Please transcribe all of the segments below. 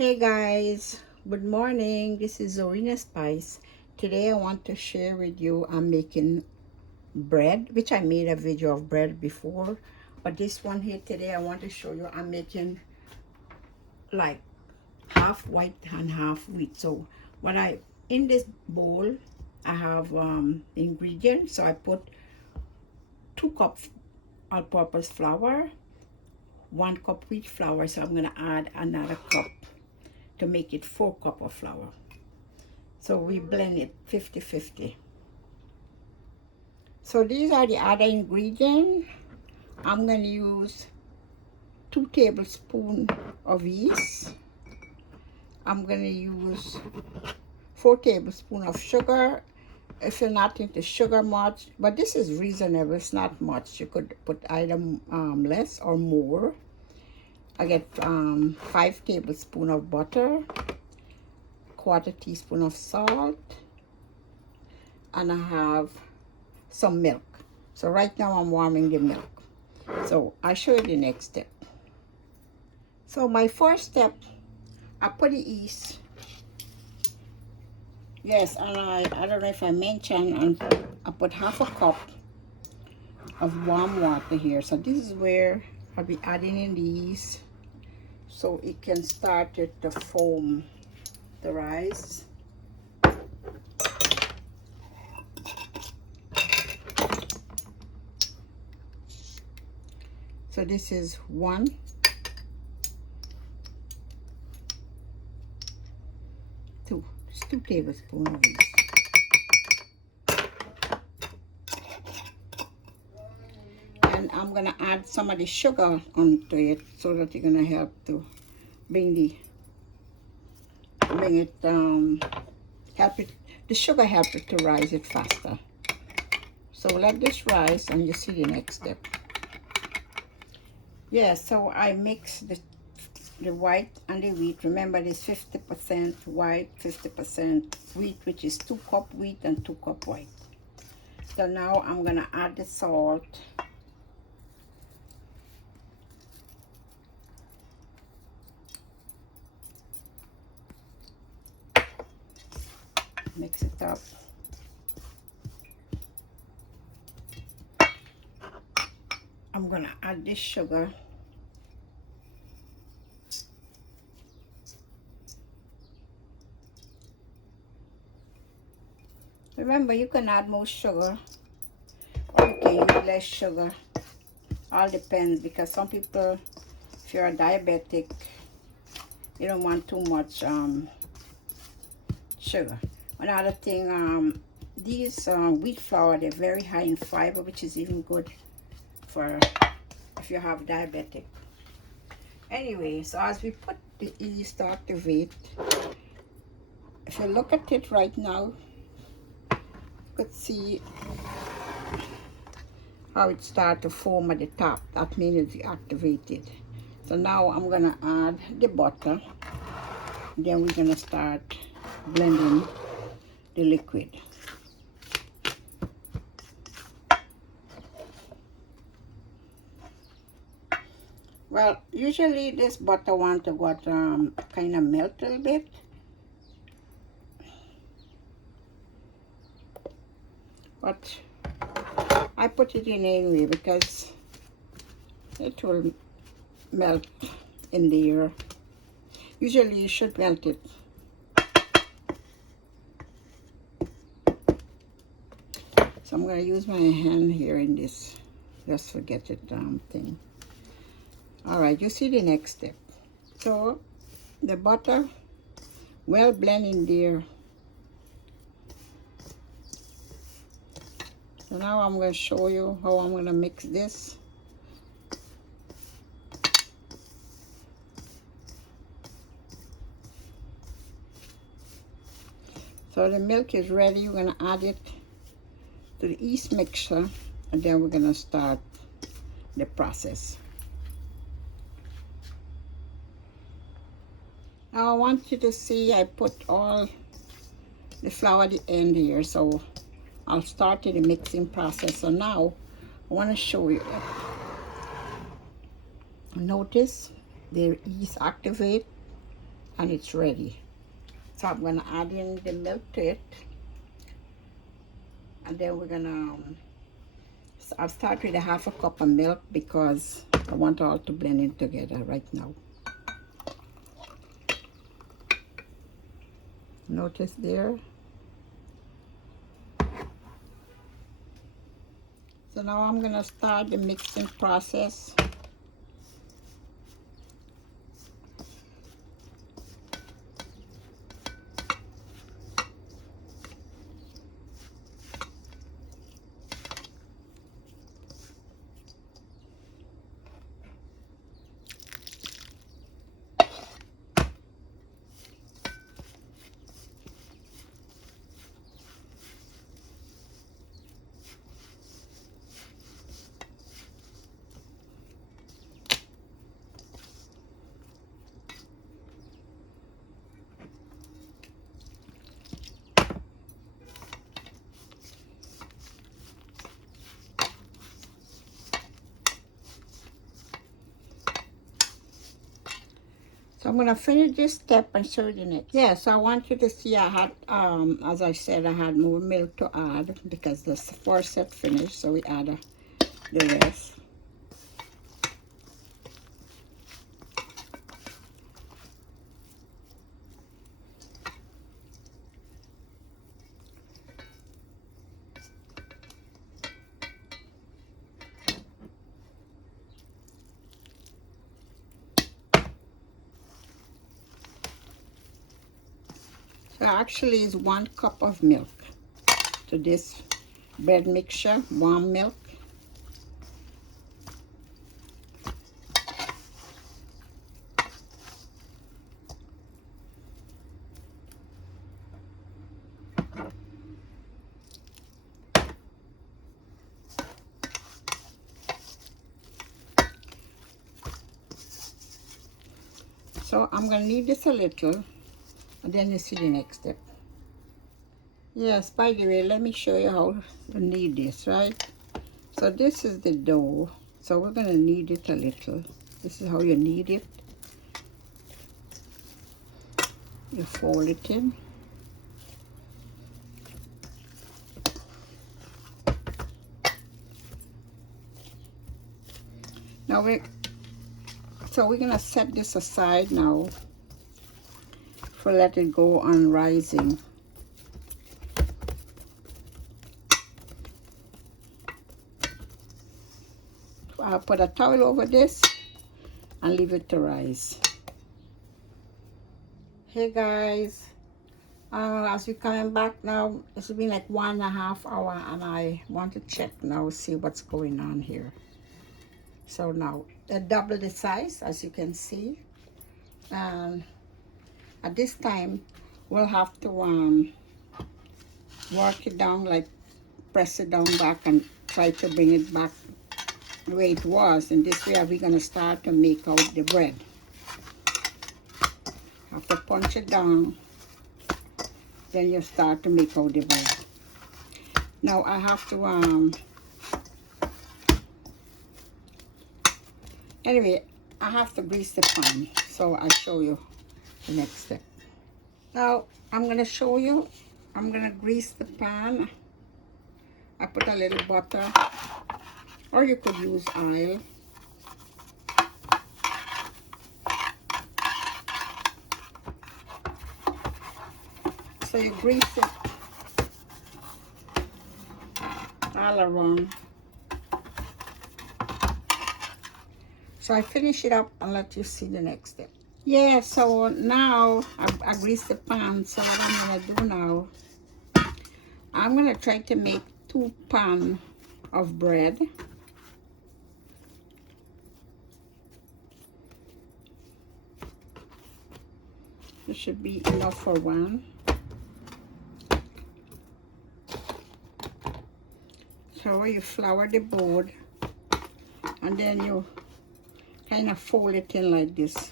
Hey guys, good morning. This is Zorina Spice. Today I want to share with you I'm making bread, which I made a video of bread before. But this one here today I want to show you I'm making like half white and half wheat. So what I in this bowl I have ingredients. So I put 2 cups all-purpose flour, 1 cup wheat flour. So I'm gonna add another cup to make it 4 cups of flour. So we blend it 50-50. So these are the other ingredients. I'm going to use 2 tablespoons of yeast. I'm going to use 4 tablespoons of sugar. If you're not into sugar much, but this is reasonable, it's not much. You could put either less or more. I get 5 tablespoons of butter, 1/4 teaspoon of salt, and I have some milk. So right now I'm warming the milk. So I'll show you the next step. So my first step, I put the yeast. Yes, and I don't know if I mentioned, and I put half a cup of warm water here. So this is where I'll be adding in the yeast so it can start to foam the rice. So this is 2 tablespoons of yeast. And I'm gonna add some of the sugar onto it so that you're gonna help to bring the sugar help it to rise it faster. So let this rise and you see the next step. Yeah, so I mix the white and the wheat. Remember, this 50% white, 50% wheat, which is 2 cups wheat and 2 cups white. So now I'm gonna add the salt. Mix it up. I'm gonna add this sugar. Remember, you can add more sugar or you can use less sugar. All depends, because some people, if you're a diabetic, you don't want too much sugar. Another thing, these wheat flour, they're very high in fiber, which is even good for if you have diabetic. Anyway, so as we put the yeast to activate, if you look at it right now, you could see how it starts to foam at the top. That means it's activated. So now I'm gonna add the butter. Then we're gonna start blending the liquid. Well, usually this butter want to go kind of melt a little bit. But I put it in anyway because it will melt in there. Usually you should melt it. So I'm going to use my hand here in this, just forget it thing. Alright, you see the next step. So the butter well blend in there. So now I'm going to show you how I'm going to mix this. So the milk is ready. You're going to add it to the yeast mixture, and then we're going to start the process. Now I want you to see I put all the flour at the end here, so I'll start the mixing process. So now I want to show you. Notice the yeast activate and it's ready. So I'm gonna add in the milk to it, and then we're gonna I'll start with a half a cup of milk because I want all to blend in together right now. Notice there. So now I'm gonna start the mixing process. So I'm gonna finish this step and show you the next. Yeah, so I want you to see I had, as I said, I had more milk to add because the first set finished, so we add the rest. So actually is 1 cup of milk to this bread mixture, warm milk. So I'm gonna knead this a little, and then you see the next step. Yes, by the way, let me show you how to knead this, right? So this is the dough. So we're gonna knead it a little. This is how you knead it. You fold it in. Now we're gonna set this aside now for let it go on rising. I'll put a towel over this and leave it to rise. Hey guys, as we're coming back now, it's been like 1.5 hours, and I want to check now, see what's going on here. So now double the size, as you can see, and at this time we'll have to work it down, like press it down back and try to bring it back the way it was, and this way we're going to start to make out the bread. Have to punch it down, then you start to make out the bread. Now I have to anyway, I have to grease the pan, so I'll show you the next step. Now I'm going to show you. I'm going to grease the pan. I put a little butter, or you could use oil. So you grease it all around. So I finish it up and let you see the next step. Yeah, so now I grease the pan. So what I'm gonna do now, I'm gonna try to make 2 pans of bread. This should be enough for 1. So you flour the board, and then you kind of fold it in like this.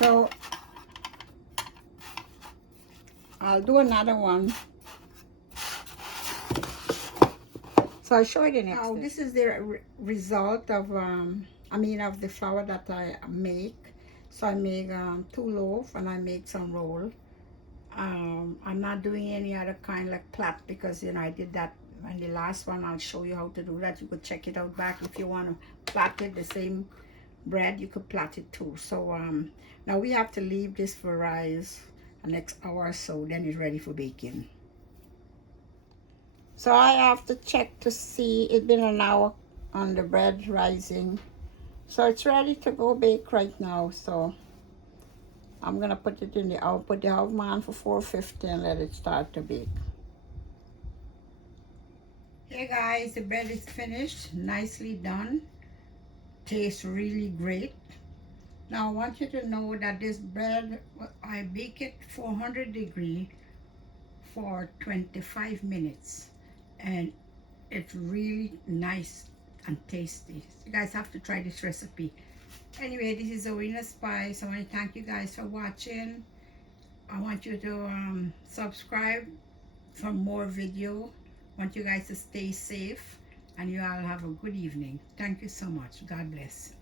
So I'll do another one. So I'll show you the next. Now this is the result of of the flour that I make. So I make 2 loaves and I make some roll. I'm not doing any other kind like plait because I did that in the last one. I'll show you how to do that. You could check it out back if you want to plait it the same bread. You could plait it too. So now we have to leave this for rise the next hour or so, then it's ready for baking. So I have to check to see it's been an hour on the bread rising, so it's ready to go bake right now. So I'm gonna put it in the oven, put the oven on for 450 and let it start to bake. Hey guys, the bread is finished, nicely done, tastes really great. Now I want you to know that this bread, I bake it 400 degrees for 25 minutes and it's really nice and tasty. You guys have to try this recipe. Anyway, this is Zarina Spice. I want to thank you guys for watching. I want you to subscribe for more video. I want you guys to stay safe and you all have a good evening. Thank you so much. God bless.